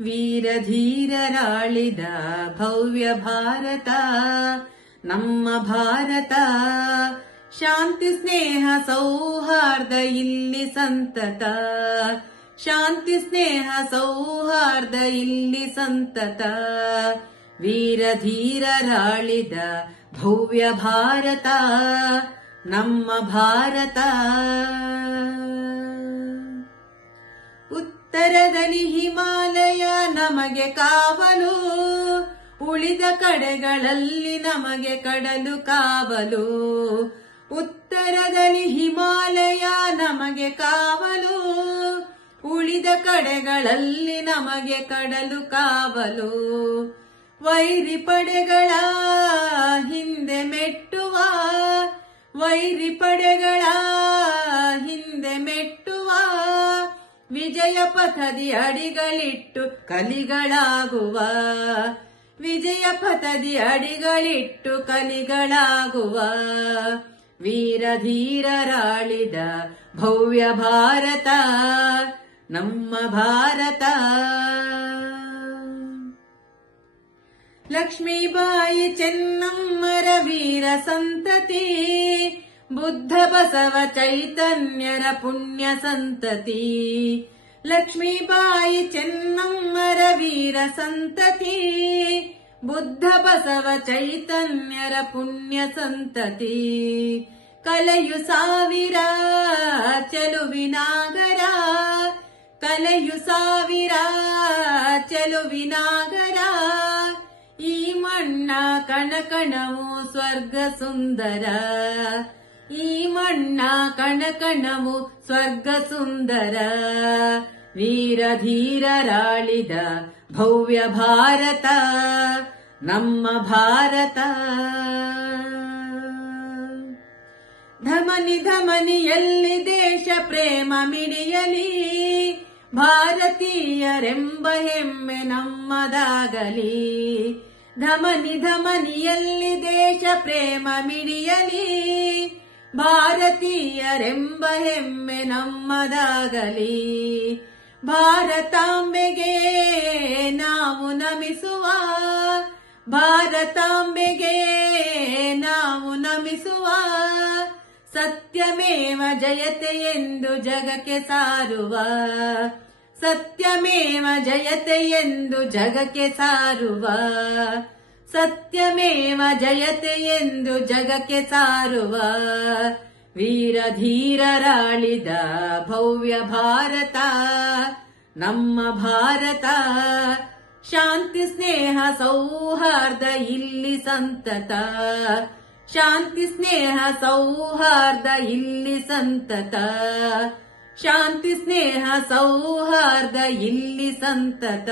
ವೀರ ಧೀರರಾಳಿದ ಭವ್ಯ ಭಾರತ ನಮ್ಮ ಭಾರತ. ಶಾಂತಿ ಸ್ನೇಹ ಸೌಹಾರ್ದ ಇಲ್ಲಿ ಸಂತತ, ಶಾಂತಿ ಸ್ನೇಹ ಸೌಹಾರ್ದ ಇಲ್ಲಿ ಸಂತತ. ವೀರ ಧೀರರಾಳಿದ ಭವ್ಯ ಭಾರತ ನಮ್ಮ ಭಾರತ. ಉತ್ತರದಲ್ಲಿ ಹಿಮಾಲಯ ನಮಗೆ ಕಾವಲು, ಉಳಿದ ಕಡೆಗಳಲ್ಲಿ ನಮಗೆ ಕಡಲು ಕಾವಲು. ಉತ್ತರದಲ್ಲಿ ಹಿಮಾಲಯ ನಮಗೆ ಕಾವಲು, ಉಳಿದ ಕಡೆಗಳಲ್ಲಿ ನಮಗೆ ಕಡಲು ಕಾವಲು. ವೈರಿ ಪಡೆಗಳ ಹಿಂದೆ ಮೆಟ್ಟುವ, ವೈರಿ ಪಡೆಗಳ ಹಿಂದೆ ಮೆಟ್ಟುವ. ವಿಜಯ ಪಥದಿ ಅಡಿಗಳಿಟ್ಟು ಕಲಿಗಳಾಗುವ, ವಿಜಯ ಪಥದಿ ಅಡಿಗಳಿಟ್ಟು ಕಲಿಗಳಾಗುವ. ವೀರ ಧೀರರಾಳಿದ ಭವ್ಯ ಭಾರತ ನಮ್ಮ ಭಾರತ. ಲಕ್ಷ್ಮೀಬಾಯಿ ಚೆನ್ನಮ್ಮರ ವೀರ ಸಂತತಿ, ಬುದ್ಧ ಬಸವ ಚೈತನ್ಯರ ಪುಣ್ಯ ಸಂತತಿ. ಲಕ್ಷ್ಮೀಬಾಯಿ ಚೆನ್ನಮ್ಮರ ವೀರ ಸಂತತಿ, ಬುದ್ಧ ಬಸವ ಚೈತನ್ಯರ ಪುಣ್ಯ ಸಂತತಿ. ಕಲೆಯು ಸಾವಿರ ಚೆಲುವಿನಾಗರ, ಕಲೆಯು ಸಾವಿರ ಚೆಲುವಿನಾಗರ. ಈ ಮಣ್ಣ ಕಣಕಣವು ಸ್ವರ್ಗ ಸುಂದರ, ಈ ಮಣ್ಣ ಕಣಕಣವು ಸ್ವರ್ಗ ಸುಂದರ. ವೀರ ಧೀರರಾಳಿದ ಭವ್ಯ ಭಾರತ ನಮ್ಮ ಭಾರತ. ಧಮನಿ ಧಮನಿಯಲ್ಲಿ ದೇಶ ಪ್ರೇಮ ಮಿಡಿಯಲಿ, ಭಾರತೀಯರೆಂಬ ಹೆಮ್ಮೆ ನಮ್ಮದಾಗಲಿ. ಧಮನಿ ಧಮನಿಯಲ್ಲಿ ದೇಶ ಪ್ರೇಮ ಮಿಡಿಯಲಿ, ಭಾರತೀಯರೆಂಬ ಹೆಮ್ಮೆ ನಮ್ಮದಾಗಲಿ. ಭಾರತಾಂಬೆಗೆ ನಾವು ನಮಿಸುವ, ಭಾರತಾಂಬೆಗೆ ನಾವು ನಮಿಸುವ. ಸತ್ಯಮೇವ ಜಯತೆ ಎಂದು ಜಗಕ್ಕೆ ಸಾರುವ, ಸತ್ಯಮೇವ ಜಯತೆ ಎಂದು ಜಗಕ್ಕೆ ಸಾರುವ. ಸತ್ಯಮೇವ ಜಯತೆ ಎಂದು ಜಗಕ್ಕೆ ಸಾರುವ. ವೀರ ಧೀರರಾಳಿದ ಭವ್ಯ ಭಾರತ ನಮ್ಮ ಭಾರತ. ಶಾಂತಿ ಸ್ನೇಹ ಸೌಹಾರ್ದ ಇಲ್ಲಿ ಸಂತತ, ಶಾಂತಿ ಸ್ನೇಹ ಸೌಹಾರ್ದ ಇಲ್ಲಿ ಸಂತತ. ಶಾಂತಿ ಸ್ನೇಹ ಸೌಹಾರ್ದ ಇಲ್ಲಿ ಸಂತತ.